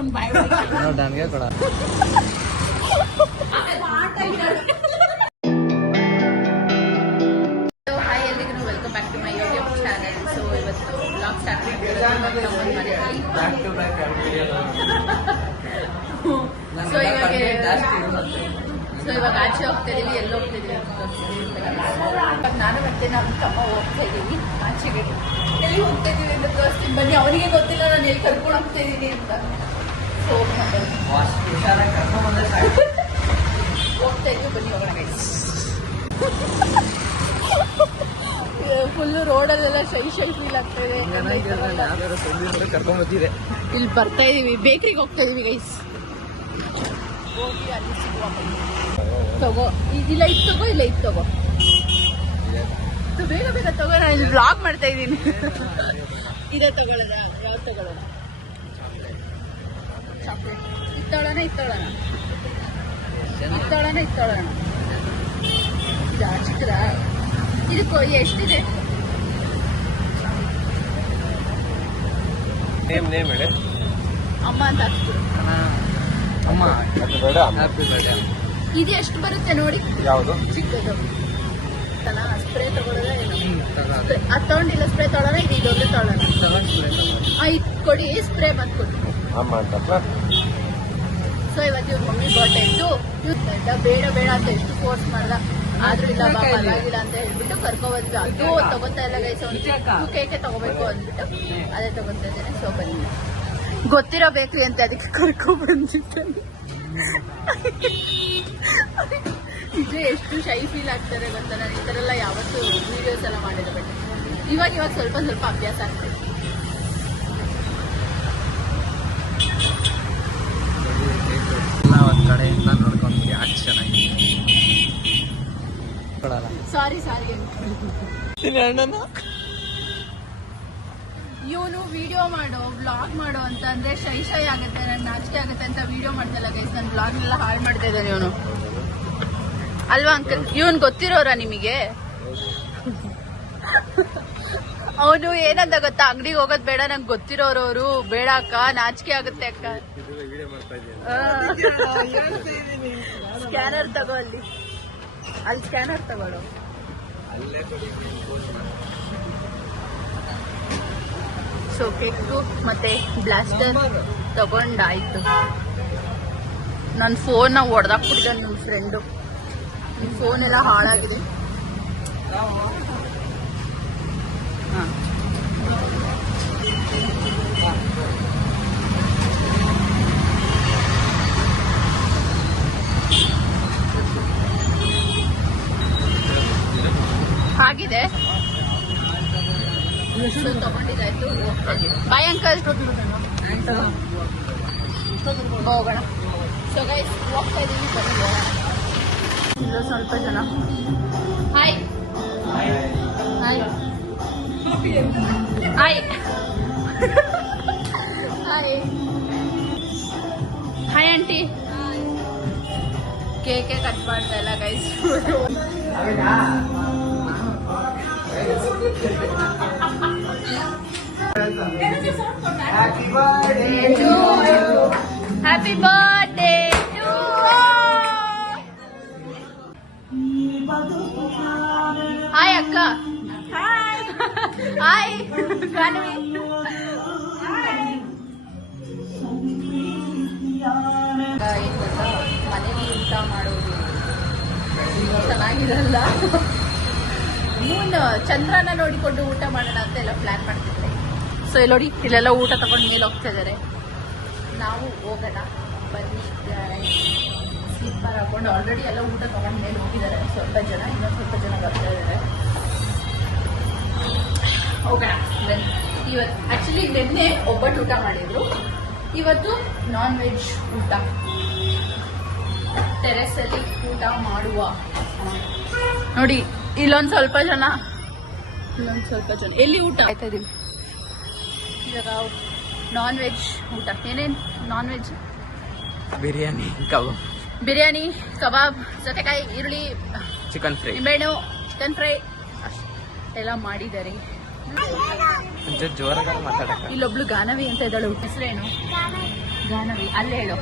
ನನಗೆ ಕೊಡ. ಹಾಯ್ ಎಲ್ರಿಗೂ welcome back to my YouTube channel. So ಇವತ್ತು ಬ್ಲಾಗ್ ಸ್ಟಾರ್ಟ್ ಮಾಡಿರೋದು ನಮ್ಮ ಮನೆಯಲ್ಲಿ. ಸೊ ಇವಾಗ ಆಚೆ ಹೋಗ್ತಾ ಇದೀವಿ. ಎಲ್ಲಿ ಹೋಗ್ತಾ ಇದೀವಿ ಅಂತ ಇವಾಗ ನಾನು ಮತ್ತೆ ನಮ್ಮ ತಮ್ಮ ಹೋಗ್ತಾ ಇದೀವಿ ಆಚೆಗೆ. ಎಲ್ಲಿ ಹೋಗ್ತಾ ಇದೀವಿ ಅಂತ ತೋರಿಸ್ತೀನಿ ಬನ್ನಿ. ಅವನಿಗೆ ಗೊತ್ತಿಲ್ಲ ನಾನು ಎಲ್ಲಿ ಕರ್ಕೊಂಡು ಹೋಗ್ತಾ ಇದೀನಿ ಅಂತ. ಸೊ ಹೋಗ್ತಾ ಇದೀವಿ, ಬನ್ನಿ ಹೋಗೋಣ ಗೈಸ್. ಫುಲ್ಲು ರೋಡಲ್ಲೆಲ್ಲ ಶೈ ಫೀಲ್ ಆಗ್ತಾ ಇದೆ. ಕರ್ಕೊಂಡ್ ಬರ್ತಿದೆ. ಇಲ್ಲಿ ಬರ್ತಾ ಇದೀವಿ, ಬೇಕ್ರಿಗೆ ಹೋಗ್ತಾ ಇದೀವಿ ಗೈಸ್. ಹೋಗಿ ಅಲ್ಲಿ ಸಿಗುವ ತಗೋ. ಇಲ್ಲ ಇದು ತಗೋ, ಇಲ್ಲ ಇದು ತಗೋ. ಬೇಗ ಬೇಗ ತಗೋ, ನಾನು ಇಲ್ಲಿ ಬ್ಲಾಗ್ ಮಾಡ್ತಾ ಇದ್ದೀನಿ. ಇದೇ ತಗೊಳ್ಳೋಣ. ಯಾವ್ದು ತಗೊಳ್ಳೋಣ? ಚಾಕ್ಲೇಟ್ ಇತ್ತೋಳೋಣ ಇತ್ತೋಳೋಣ ಇತ್ತೋಳೋಣ ಇತ್ತೋಳೋಣ. ಇದಾ ಚಿಕ್ಕದ? ಇದಕ್ಕೂ ಎಷ್ಟಿದೆ? ಅಮ್ಮ ಅಂತ ಹಾಕ್ಬಿಡು. ಅಮ್ಮ ಹ್ಯಾಪಿ ಬರ್ಡೇ. ಇದು ಎಷ್ಟು ಬರುತ್ತೆ ನೋಡಿ? ಯಾವುದು? ಚಿಕ್ಕದು ಸ್ಪ್ರೇ ತಗೊಳ್ಳೋದ? ಅದು ತಗೊಂಡಿಲ್ಲ. ಸ್ಪ್ರೇ ತಗೊಳ್ಳೋಣ. ಇದು ಇದೊಂದು ತಗೊಳ್ಳೋಣ. ಇದು ಕೊಡಿ, ಸ್ಪ್ರೇ ಬಂದು ಕೊಡಿ. ಸೊ ಇವತ್ತು ಇವ್ರ ಮಮ್ಮಿ ಬರ್ಡೇ ಇತ್ತು. ಬೇಡ ಬೇಡ ಅಂತ ಎಷ್ಟು ಫೋರ್ಸ್ ಮಾಡ್ದ, ಆದ್ರೂ ಇಲ್ಲ ಪರವಾಗಿಲ್ಲ ಅಂತ ಹೇಳ್ಬಿಟ್ಟು ಕರ್ಕೊಬಂದ್ವಿ. ಅದು ತಗೋತಾ ಇಲ್ಲ ಗೈಸ್. ಒಂದು ಕೇಕೆ ತಗೋಬೇಕು ಅಂದ್ಬಿಟ್ಟು ಅದೇ ತಗೋತಾ ಇದ್ದೇನೆ. ಸೊ ಬನ್ನಿ, ಗೊತ್ತಿರೋ ಬೇಕ್ರಿ ಅಂತ ಅದಕ್ಕೆ ಕರ್ಕೊಬಂದಿದ್ದೇನೆ. ಇದು ಎಷ್ಟು ಶೈ ಫೀಲ್ ಆಗ್ತಾರೆ ಗೊತ್ತಾ. ನಾನು ಈ ಥರ ಎಲ್ಲ ಯಾವತ್ತೂ ವಿಡಿಯೋಸ್ ಎಲ್ಲ ಮಾಡಿಲ್ಲ. ಬಟ್ ಇವಾಗ ಸ್ವಲ್ಪ ಸ್ವಲ್ಪ ಅಭ್ಯಾಸ ಆಗ್ತದೆ. ಒಂದ್ ಕಡೆಯಿಂದ ನೋಡ್ಕೊಂಡು ಯಾಕೆ ಚೆನ್ನಾಗಿ ಸಾರಿ ಇವನು ವಿಡಿಯೋ ಮಾಡೋ ವ್ಲಾಗ್ ಮಾಡೋ ಅಂತ ಅಂದ್ರೆ ಶೈ ಆಗುತ್ತೆ, ನನ್ ನಾಚಿಕೆ ಆಗುತ್ತೆ ಅಂತ ವಿಡಿಯೋ ಮಾಡ್ತಲ್ಲ ಗೈಸ್. ನನ್ನ ವ್ಲಾಗ್ ಎಲ್ಲ ಹಾಳು ಮಾಡ್ತಾ ಇದ್ದಾನೆ ಇವನು, ಅಲ್ವಾ ಅಂಕಲ್? ಇವನ್ ಗೊತ್ತಿರೋರ ನಿಮಗೆ? ಅವನು ಏನಂದ ಗೊತ್ತಾ, ಅಂಗಡಿಗೆ ಹೋಗೋದ್ ಬೇಡ, ನಂಗೆ ಗೊತ್ತಿರೋರವರು ಬೇಡ ಅಕ್ಕ, ನಾಚಿಕೆ ಆಗುತ್ತೆ ಅಕ್ಕ. ಸ್ಕ್ಯಾನರ್ ತಗೋ, ಅಲ್ಲಿ ಸ್ಕ್ಯಾನರ್ ತಗೊಳ್ಳೋ. ಸೊ ಕೇಕು ಮತ್ತೆ ಬ್ಲಾಸ್ಟರ್ ತಗೊಂಡಾಯ್ತು. ನನ್ನ ಫೋನ್ ಹೊಡೆದಾಕ್ಬಿಟ್ಟಿದ್ದಾನೆ ನನ್ನ ಫ್ರೆಂಡು. ಈ ಫೋನ್ ಎಲ್ಲ ಹಾಳಾಗಿದೆ. ಆಗಿದೆ. ತಗೊಂಡಿದ್ದಾಯ್ತು. ಬಾಯ್ ಅಂಕಲ್, ಹೋಗೋಣ. ಸೊ ಗೈಸ್ ಹೋಗ್ತಾ ಇದೀವಿ. ಇಲ್ಲೂ ಸ್ವಲ್ಪ ಜನ. Hi hi hi hi hi aunty. ಕೇಕೆ ಕಟ್ ಮಾಡ್ತಾ ಇಲ್ಲ guys. Happy birthday to you. Happy birthday to you. Hi akka. Hi. Hi. Ganvi. ಮನೆಯಲ್ಲಿ ಊಟ ಮಾಡೋದು ಚೆನ್ನಾಗಿರಲ್ಲ. ಮೂನ್ ಚಂದ್ರನ ನೋಡಿಕೊಂಡು ಊಟ ಮಾಡೋಣ ಅಂತ ಎಲ್ಲ ಪ್ಲಾನ್ ಮಾಡ್ತಿದ್ದೆ. ಸೊ ಇಲ್ಲಿ ನೋಡಿ, ಇಲ್ಲೆಲ್ಲ ಊಟ ತಗೊಂಡು ಮೇಲೆ ಹೋಗ್ತಾ ಇದ್ದಾರೆ. ನಾವು ಹೋಗೋಣ ಬನ್ನಿ. ಸ್ಲೀಪರ್ ಹಾಕೊಂಡು ಆಲ್ರೆಡಿ ಎಲ್ಲ ಊಟ ತಗೊಂಡು ಮೇಲೆ ಹೋಗಿದ್ದಾರೆ ಸ್ವಲ್ಪ ಜನ. ಇನ್ನೊಂದು ಸ್ವಲ್ಪ ಜನ ಬರ್ತಾ ಇದ್ದಾರೆ. ಹೋಗೋಣ. ಇವತ್ತು ಆಕ್ಚುಲಿ ನಿನ್ನೆ ಒಬ್ಬಟ್ಟು ಊಟ ಮಾಡಿದ್ರು, ಇವತ್ತು ನಾನ್ ವೆಜ್ ಊಟ. ಟೆರೆಸಲ್ಲಿ ಊಟ ಮಾಡುವ. ನೋಡಿ ಇಲ್ಲೊಂದು ಸ್ವಲ್ಪ ಜನ, ಎಲ್ಲಿ ಊಟ ಆಯ್ತಾ ಇದೀವಿ ಇವಾಗ. ನಾನ್ ವೆಜ್ ಊಟ. ಏನೇನು ನಾನ್ ವೆಜ್? ಬಿರಿಯಾನಿ, ಕಬಾಬ್, ಸೌತೆಕಾಯಿ, ಈರುಳ್ಳಿ, ಚಿಕನ್ ಫ್ರೈ, ನಿಂಬೆಹಣ್ಣು, ಚಿಕನ್ ಫ್ರೈ ಎಲ್ಲ ಮಾಡಿದ್ದಾರೆ. ಜೋರಾಗಿ ಮಾತಾಡಕ್ಕೆ. ಇಲ್ಲೊಬ್ಳು ಗಾನವಿ ಅಂತ ಇದ್ದಾಳು. ಹೆಸರೇನು? ನಿಧಾನವೇ ಅಲ್ಲೇ ಹೇಳು.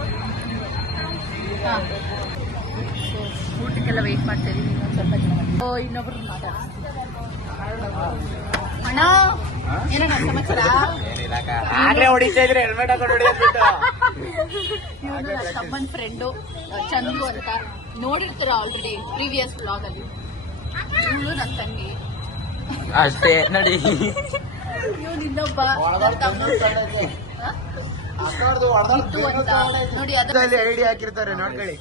ಹಾಂ, ಸೊ ಊಟಕ್ಕೆಲ್ಲ ವೆಯ್ಟ್ ಮಾಡ್ತಾ ಇದ್ದೀವಿ. ಇನ್ನೊಂದು ಸ್ವಲ್ಪ ಜನ ಇನ್ನೊಬ್ರು ಮಾತಾಡ್ತೀವಿ. ಅಣ್ಣ ಏನಣ್ಣ ಸಮಾಚಾರ? ಇವನು ನನ್ನ ತಮ್ಮನ ಫ್ರೆಂಡು ಚಂದು ಅಂತ, ನೋಡಿರ್ತೀರ ಆಲ್ರೆಡಿ ಪ್ರೀವಿಯಸ್ ಬ್ಲಾಗ್ ಅಲ್ಲಿ. ಇವಳು ನನ್ನ ತಂಗಿ ಅಷ್ಟೇ ನೋಡಿ. ಇವನು ಇನ್ನೊಬ್ಬ ನನ್ನ ತಮ್ಮನ ನೋಡಿ. ಐಡಿ ಹಾಕಿರ್ತಾರೆ ನೋಡ್ಕೊಳ್ಳಿ.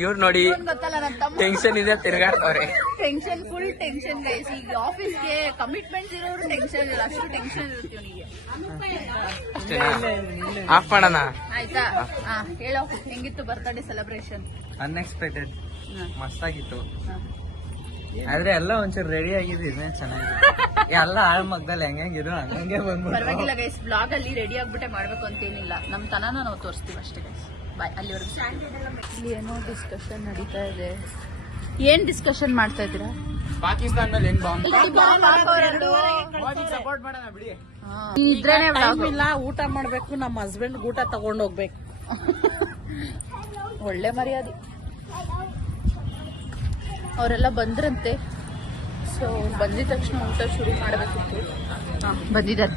ಇವ್ರು ನೋಡಿ ಗೊತ್ತಲ್ಲ ನನ್ನ ತಮ್ಮ ಟೆನ್ಷನ್ ಇದೆ, ತಿರ್ಗಾಡ್ತವ್ರೆ. Tension, full tension guys. ಈಗ ಆಫೀಸ್ಗೆ ಕಮಿಟ್ಮೆಂಟ್ಸ್ ಇರೋರು ಟೆನ್ಷನ್ ಇಲ್ಲ, ಅಷ್ಟು ಟೆನ್ಷನ್ ಇರುತ್ತೆ ಇವನಿಗೆ. ಆಫ್ ಮಾಡೋಣ ಆಯ್ತಾ? ಹಾ, ಹೇಳೋ ಹೆಂಗಿತ್ತು ಬರ್ತ್ಡೇ ಸೆಲೆಬ್ರೇಷನ್? ಅನ್ಎಕ್ಸ್ಪೆಕ್ಟೆಡ್, ಮಸ್ತಾಗಿತ್ತು. ಆದ್ರೆ ಎಲ್ಲ ಒಂಚೂರು ರೆಡಿ ಆಗಿದ್ದು ಚೆನ್ನಾಗಿತ್ತು. ಎಲ್ಲ ಆಳ್ ಮಗ್ದಲ್ಲಿ ಹೆಂಗಿದ್ರು ಹಂಗೆ ಬಂದ್ಬಿಟ್ಟು. ಪರವಾಗಿಲ್ಲ ಗೈಸ್, ಬ್ಲಾಗ್ ಅಲ್ಲಿ ರೆಡಿ ಆಗ್ಬಿಟ್ಟೆ ಮಾಡ್ಬೇಕು ಅಂತೇನಿಲ್ಲ, ನಮ್ ತನನ ನಾವು ತೋರಿಸ್ತೀವಿ ಅಷ್ಟೇ ಗೈಸ್. ಬಾಯ್. ಅಲ್ಲಿವರೆಗೂ ಇಲ್ಲಿ ಏನೋ ಡಿಸ್ಕಷನ್ ನಡೀತಾ ಇದೆ. ಏನ್ ಡಿಸ್ಕಷನ್ ಮಾಡ್ತಾ ಇದ್ದೀರಾ? ಪಾಕಿಸ್ತಾನದಲ್ಲಿ ಹೆಂಗ್ ಬಾಂಬ್ ಸಪೋರ್ಟ್ ಮಾಡೋಣ ಬಿಡಿ. ಇದ್ರೇನೆ vlog. ಇಲ್ಲ, ಊಟ ಮಾಡ್ಬೇಕು, ನಮ್ಮ ಹಸ್ಬೆಂಡ್ ಊಟ ತಗೊಂಡ್ ಹೋಗ್ಬೇಕು. ಒಳ್ಳೆ ಮರ್ಯಾದೆ. ಅವರೆಲ್ಲ ಬಂದ್ರಂತೆ, ಸೊ ಬಂದಿದ ತಕ್ಷಣ ಊಟ ಶುರು ಮಾಡಬೇಕಿತ್ತು. ಬಂದಿದ್ದಾರೆ.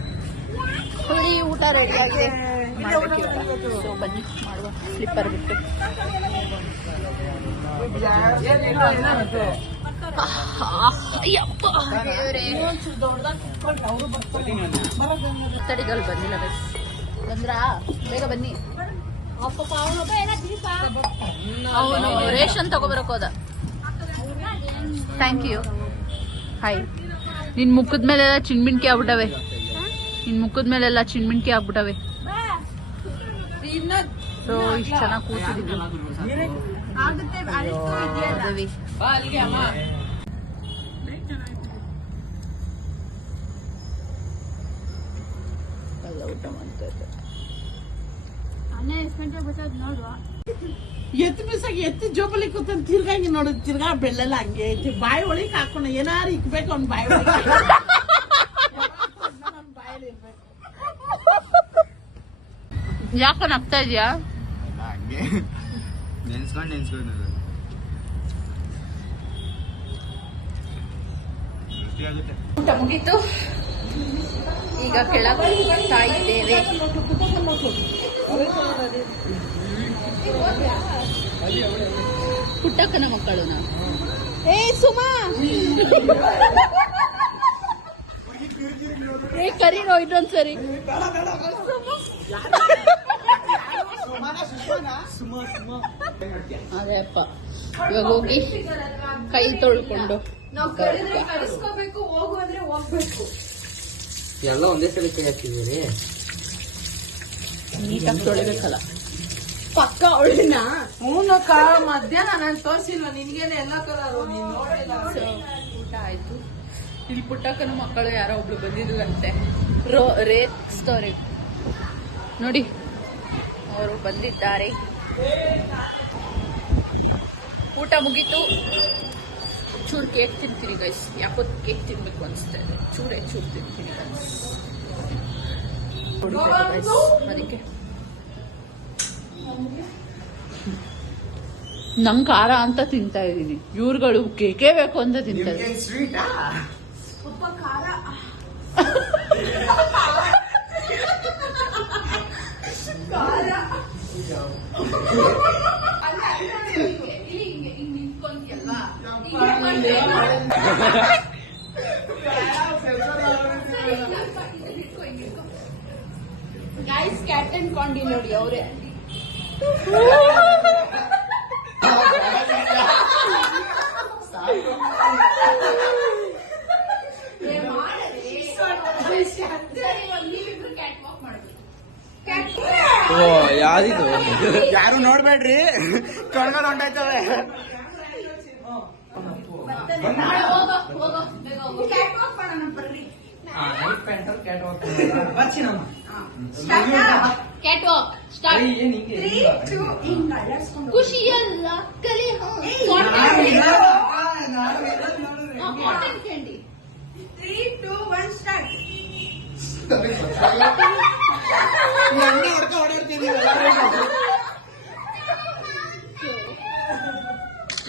ಫುಲ್ಲಿ ಊಟ ರೆಡಿ ಆಗಿದೆ, ಮಾಡಬೇಕಿಲ್ಲ. ಸೊ ಬನ್ನಿ ಮಾಡುವ, ಸ್ಲಿಪ್ಪರ್ ಬಿಟ್ಟು. ತಡಿಗಳು ಬಂದಿಲ್ಲ ಬಸ್. ಬಂದ್ರಾ? ಬೇಗ ಬನ್ನಿ. ಅವನು ರೇಷನ್ ತಗೋಬರಕ್ ಹೋದ. Thank you. ಹಾಯ್. ನಿನ್ ಮುಖದ ಮೇಲೆಲ್ಲ ಚಿಣ್ಮಿಣ್ಕಿ ಆಗ್ಬಿಟ್ಟವೆ. ನಿನ್ ಮುಖದ ಮೇಲೆಲ್ಲ ಚಿಣ್ಮಿಣ್ಕಿ ಆಗ್ಬಿಟ್ಟವೆ. ಸೊ ಇಷ್ಟು ಚೆನ್ನಾಗಿ ಕೂತಿದ್ದೀವಿ. ಎಲ್ಲ ಊಟ ಮಾಡ್ತಾ ಇದ್ದಾರೆ. ಎತ್ತು ಬಿಸಾಗಿ ಎತ್ತು ಜೋಬಲಿ ಕೂತಂತ ತಿರ್ಗಾಂಗಿ ನೋಡುದು, ತಿರ್ಗಾ ಬೆಳ್ಳೆಲ್ಲ ಹಂಗೆ ಐತಿ. ಬಾಯಿ ಒಳಗೆ ಹಾಕೋಣ, ಏನಾರು ಇಕ್ಬೇಕು ಅವ್ನ ಬಾಯಿ ಒಳಗೆ. ಬಾಯಲ್ಲಿ ಇರ್ಬೇಕು. ಯಾಕ ನಗ್ತಾ ಇದೀಯಾ? ನೆನ್ಸ್ಕೊಂಡು ಊಟ ಮುಗೀತು, ಈಗ ಕೆಳಗೆ ಹೋಗ್ತಾ ಇದ್ದೇವೆ. ಪುಟ್ಟಕ್ಕನ ಮಕ್ಕಳು ನಾವು. ಏ ಸುಮಾ, ಏ ಕರೀನೋ ಇನ್ನೊಂದ್ಸರಿ. ಅದೇ ಅಪ್ಪ, ಇವಾಗ ಹೋಗಿ ಕೈ ತೊಳ್ಕೊಂಡು ಎಲ್ಲ ಒಂದೇ ಸಲ ಕೈ ಹಾಕಿದ್ದೀರಿ. ನೀಟಾಗಿ ತೊಳಿಬೇಕಲ್ಲ. ಪಕ್ಕ ಅವಳಿನ ಹೂನಕ್ಕ ಮಧ್ಯಾಹ್ನ ನಾನು ತೋರಿಸಿಲ್ಲ ನಿನ್ಗೇನೆ ಎಲ್ಲ ಕಲರು ನೀನ್ ನೋಡಿಲ್ಲ. ಊಟ ಆಯ್ತು. ಇಲ್ಲಿ ಪುಟ್ಟಕ್ಕನ ಮಕ್ಕಳು ಯಾರೋ ಒಬ್ಳು ಬಂದಿದ್ರಂತೆ, ರೇತ್ ಸ್ಟೋರಿ ನೋಡಿ, ಅವರು ಬಂದಿದ್ದಾರೆ. ಊಟ ಮುಗೀತು. ಚೂರು ಕೇಕ್ ತಿಂತೀನಿ ಗೈಸ್, ಯಾಕೋ ಕೇಕ್ ತಿನ್ಬೇಕು ಅನ್ಸ್ತಾ ಇದೆ. ಚೂರು ತಿಂತೀನಿ ಅದಕ್ಕೆ. ನಂಗೆ ಖಾರ ಅಂತ ತಿಂತಾ ಇದ್ದೀನಿ, ಇವ್ರುಗಳು ಕೇಕೇ ಬೇಕು ಅಂತ ತಿಂತಾರೆ. ಗೈಸ್ ಕ್ಯಾಟ್ ಅಂಡ್ ಕಾಂಡಿ ನೋಡಿ ಅವರೇ. ಯಾವ್ದಿದು ಯಾರು ನೋಡ್ಬೇಡ್ರಿ, ಕಣ್ಗಳು ಹೊಂಟಾಯ್ತವೆ. Catwalk start. ಖುಷಿಯಲ್ಲ ಕಲಿ ಕಾಟನ್ ಕ್ಯಾಂಡಿ. 3, 2, 1 ಸ್ಟಾರ್ಟ್.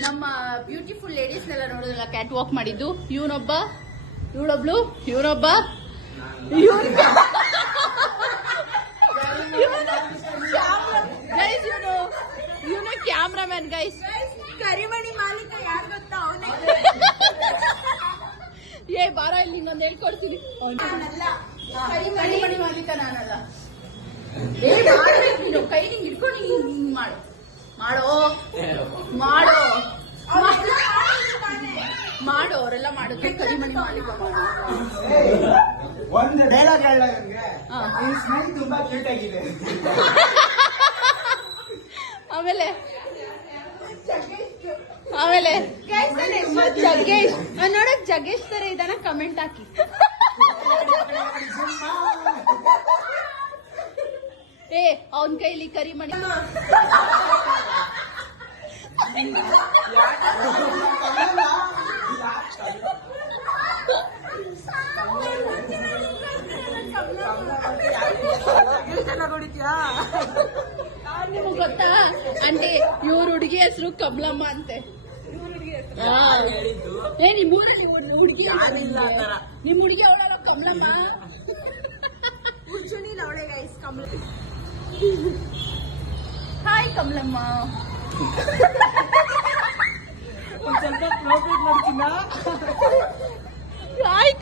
ನಮ್ಮ ಬ್ಯೂಟಿಫುಲ್ ಲೇಡೀಸ್ನೆಲ್ಲ ನೋಡೋದಲ್ಲ ಕ್ಯಾಟ್ ವಾಕ್ ಮಾಡಿದ್ದು. ಇವನೊಬ್ಬ, ಇವಳೊಬ್ಳು, ಇವನೊಬ್ಬ, ಗೈಸ್ ಇವನು ಕ್ಯಾಮ್ರಾಮನ್ ಗೈಸ್. ಕರಿಮಣಿ ಮಾಲೀಕ ಯಾರು ಗೊತ್ತಾ? ಅವನೇ. ಏ ಬಾರ ಇಲ್ಲಿ ನಿಂಗೊಂದು ಹೇಳ್ಕೊಡ್ತೀನಿ. ಕರಿಮಣಿ ಮಾಲೀಕ ನಾನಲ್ಲ. ಏ ನೀನು ಕೈ ನಿಂಗೆ ಹಿಡ್ಕೊಂಡು ಹಿಂಗ್ ಮಾಡು ಮಾಡೋ ಮಾಡೋ ಮಾಡೋ ಅವರೆಲ್ಲ ಮಾಡಿದ್ರೆ ಕರಿಮಣಿ ಮಾಲೀಕ ಮಾಡೋ. ಒಂದು ಡೈಲಾಗ್ ಸ್ಮೆಲ್ ತುಂಬಾ ಕ್ಯೂಟ್ ಆಗಿದೆ. ಆಮೇಲೆ ಆಮೇಲೆ ಜಗ್ಗೇಶ್ ನೋಡಕ್ ಜಗ್ಗೇಶ್ ತರ ಇದಾನ ಕಮೆಂಟ್ ಹಾಕಿ. ಏ ಅವನ್ ಕೈಲಿ ಕರಿಮಣಿ ನಿಮಗ್ ಗೊತ್ತಾ ಅಂಟಿ ಇವ್ರ ಹುಡುಗಿ ಹೆಸರು ಕಮಲಮ್ಮ ಅಂತೆ. ಏ ನಿಮ್ ಹುಡುಗಿ ನಿಮ್ ಹುಡುಗಿ ಅವಳ ಕಮಲಮ್ಮ. ಅವಳೆ ಗೈಸ್ ಕಮಲ. ಹಾಯ್ ಕಮಲಮ್ಮ. ಹಾಯ್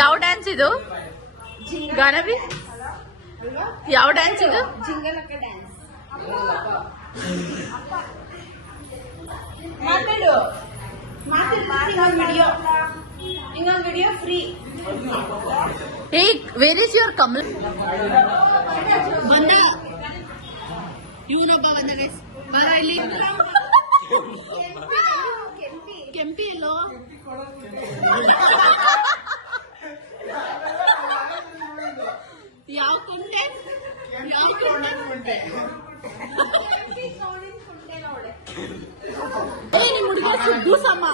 ಯಾವ ಡ್ಯಾನ್ಸ್ ಇದು ಗಾನವಿ? ಯಾವ ಡ್ಯಾನ್ಸ್ ಇದು? ಜಿಂಗಲಕ್ಕ ಡ್ಯಾನ್ಸ್. ಮಾತಾಡು ವಿಡಿಯೋ, ಇನ್ನೊಂದು ವಿಡಿಯೋ ಫ್ರೀ. ಏ ವೇರ್ ಇಸ್ ಯುವರ್ ಕಮಲ? ಬಂದ ಇವನೊಬ್ಬ ಬಂದ ಗೈಸ್. ಬರ ಇಲ್ಲಿ. ಕೆಂಪಿ ಎಲ್ಲೋ ಯಾವ ಕುಂಟೆ ಯಾವ ಕುಂಟೆ ನಿಮ್ ಹುಡುಗ ಸುದ್ದು ಸಮ.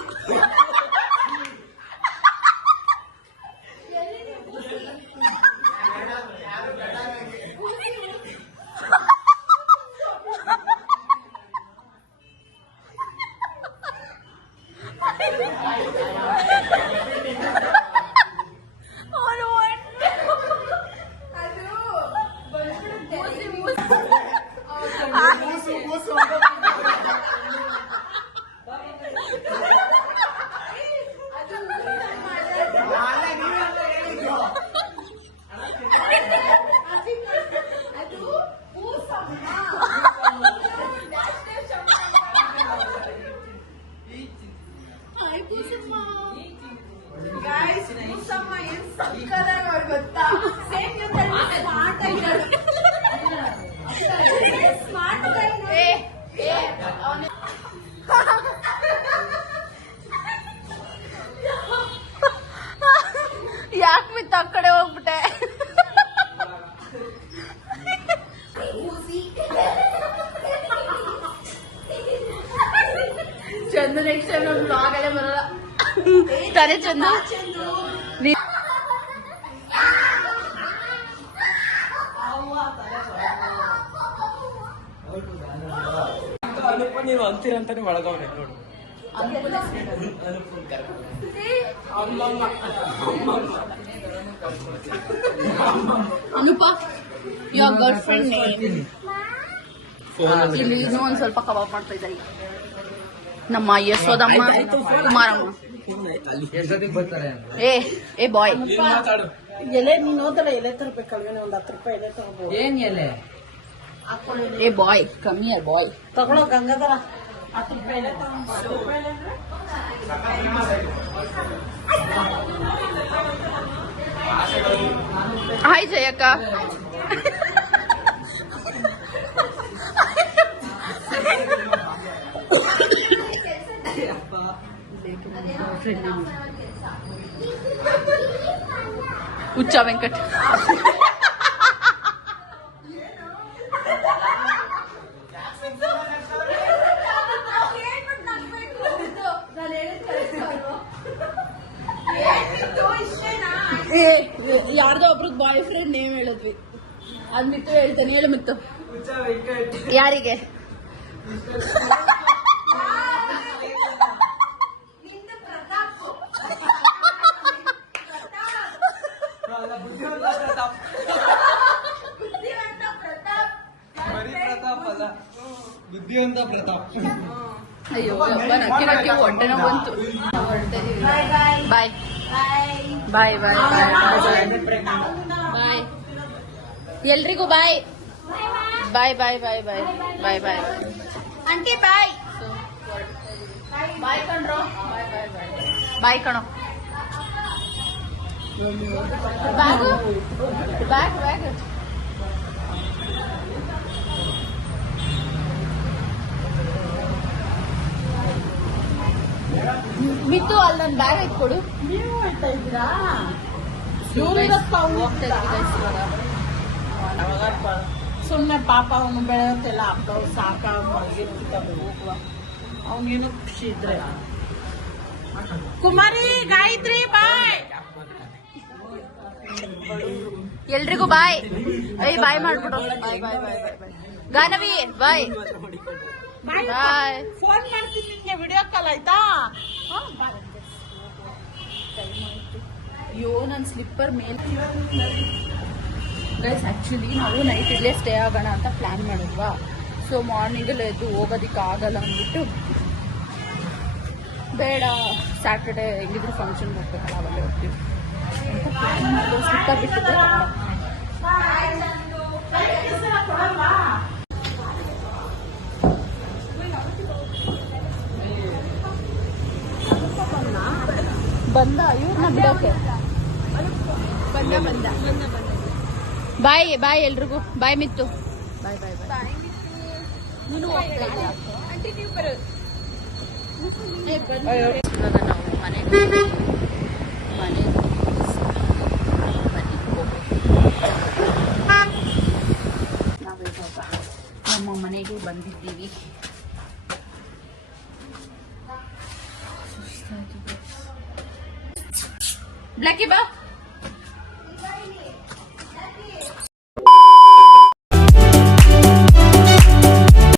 ಗೊತ್ತಾ? ಸೇಮ್ ಸ್ಮಾರ್ಟ್ ಆಗಿದ್ದಾರೆ. ಸ್ಮಾರ್ಟ್ ಯಾಕೆ ಮಿತ್ತ ಆ ಕಡೆ ಹೋಗ್ಬಿಟ್ಟೆ? ಚಂದು ನೆಕ್ಸ್ಟ್ ಟೈಮ್ ನಮ್ ಬ್ಲಾಗ್ ಅಲ್ಲೇ ಬರಲ್ಲ ತಾನೇ ಚಂದು? ನೀವು ಅಂತೀರಂತಾನೆ ಒಳಗವ್ರೆ ನೋಡು. ಅನುಪ ಯುವರ್ ಗರ್ಲ್ ಫ್ರೆಂಡ್ ನೇಮ್. ಇಲ್ಲಿ ಇನ್ನೂ ಒಂದ್ ಸ್ವಲ್ಪ ಕಬಾಬ್ ಮಾಡ್ತಾ ಇದ್ದಾರೆ ನಮ್ಮ ಯಶೋದಮ್ಮ ಕುಮಾರಮ್ಮ. ಎಷ್ಟೊತ್ತಿಗೆ ಬರ್ತಾರೆ? ಏ ಬಾಯ್ ಎಲೆ ನೀನ್ ಹೋದಲ್ಲ ಎಲೆ ತರ್ಬೇಕಲ್ವೇನೆ, ಒಂದ್ 10 ರೂಪಾಯಿ ಎಲೆ ತಗೋಬಹುದು. ಏನ್ ಎಲೆ? ಏ ಬಾಯ್ ಕಮ್ಮಿ ಬಾಯ್ ತಗೊಳೋ ಗಂಗಾಧರ 10 ರೂಪಾಯಿ ಎಲೆ ತಗೊಂಡು 10 ರೂಪಾಯಿ ಎಲೆ ಅಂದ್ರೆ hi Jayakka. Huccha Venkat. Boy friend name ಹೇಳಿದ್ವಿ. ಅದ್ ಮಿತ್ತು ಹೇಳ್ತಾನೆ. ಹೇಳು ಮಿತ್ತು. ಯಾರಿಗೆ? ನಿಂದು ಪ್ರತಾಪ್. ಬುದ್ಧಿವಂತ ಪ್ರತಾಪ್. ಬುದ್ಧಿವಂತ ಪ್ರತಾಪ್. ಬರೀ ಪ್ರತಾಪ್ ಅಲ್ಲ, ಬುದ್ಧಿವಂತ ಪ್ರತಾಪ್. ಅಯ್ಯೋ ಅಪ್ಪ, ನಕ್ಕಿ ನಕ್ಕಿ ಹೊಟ್ಟೆನ ಬಂತು. ಬಾಯ್ ಬಾಯ್ ಬಾಯ್ ಬಾಯ್ ಬಾಯ್ ಬಾಯ್ ಬಾಯ್. ಎಲ್ರಿಗೂ ಬಾಯ್ ಬಾಯ್ ಬಾಯ್ ಬಾಯ್ ಬಾಯ್ ಬಾಯ್ ಬಾಯ್. ಆಂಟಿ ಬಾಯ್. ಬಾಯ್ ಕಣ್ರೋ. ಬಾಯ್ ಕಣೋ. Bag bag bag. ಮಿತ್ತು ಅಲ್ಲಿ ನನ್ನ ಬ್ಯಾಗ್ ಇಟ್ಕೊಡು. ನೀವು ಹೋಯ್ತಾ ಇದ್ದೀರಾ? ಸುಮ್ಮನೆ ಪಾಪ ಅವನು ಬೆಳೆಯುತ್ತೆಲ್ಲ ಹಬ್ಬ ಸಾಕ ಮಲಗಿರ್ತಾವೆ ಹೋಗುವ ಅವನೇನು ಖುಷಿ ಇದ್ರೆ. ಕುಮಾರಿ, ಗಾಯತ್ರಿ ಬಾಯ್. ಎಲ್ರಿಗೂ ಬಾಯ್. ಏಯ್ ಬಾಯ್ ಮಾಡ್ಬಿಡು. ಬಾಯ್ ಬಾಯ್ ಬಾಯ್ ಬಾಯ್ ಬಾಯ್. ಗಾನವಿ ಬಾಯ್ ಬಾಯ್. ಫೋನ್ ಮಾಡ್ತೀನಿ ನಿನ್ಗೆ, ವಿಡಿಯೋ ಕಾಲ್ ಆಯ್ತಾ? ಅಯ್ಯೋ ನನ್ನ ಸ್ಲಿಪ್ಪರ್ ಮೇಲೆ. ಗೈಸ್ ಆ್ಯಕ್ಚುಲಿ ನಾವು ನೈಟ್ ಇಲ್ಲೇ ಸ್ಟೇ ಆಗೋಣ ಅಂತ ಪ್ಲ್ಯಾನ್ ಮಾಡಿದ್ವಾ. ಸೊ ಮಾರ್ನಿಂಗಲ್ಲಿ ಎದ್ದು ಹೋಗೋದಕ್ಕೆ ಆಗಲ್ಲ ಅಂದ್ಬಿಟ್ಟು ಬೇಡ, ಸ್ಯಾಟರ್ಡೆ ಹೆಂಗಿದ್ರು ಫಂಕ್ಷನ್ಗೆ ಹೋಗ್ಬೇಕಲ್ಲ ಅವಲ್ಲೇ ಹೋಗ್ತೀವಿ ಅಂತ ಪ್ಲ್ಯಾನ್ ಮಾಡಿದ್ರು. ಸ್ಲಿಪ್ಪರ್ ಬಿಟ್ಟಿದ್ದೆ. ಬಂದ ಇವ್ರನ್ನ ಬಿಡೋಕೆ. ಬಂದ ಬಾಯ್ ಬಾಯ್ ಎಲ್ರಿಗೂ ಬಾಯ್ ಮಿತ್ತು. ಬಾಯ್ ಬಾಯ್ ಬಾಯ್. ನೀನು ಹೋಗ್ತಾ ಇದ್ದೀಯ? ಇವಾಗ ನಾವು ಮನೆಗೆ ನಾವಿವಾಗ ನಮ್ಮ ಮನೆಗೆ ಬಂದಿದ್ದೀವಿ. ಬ್ಲ್ಯಾಕಿ ಬಾ.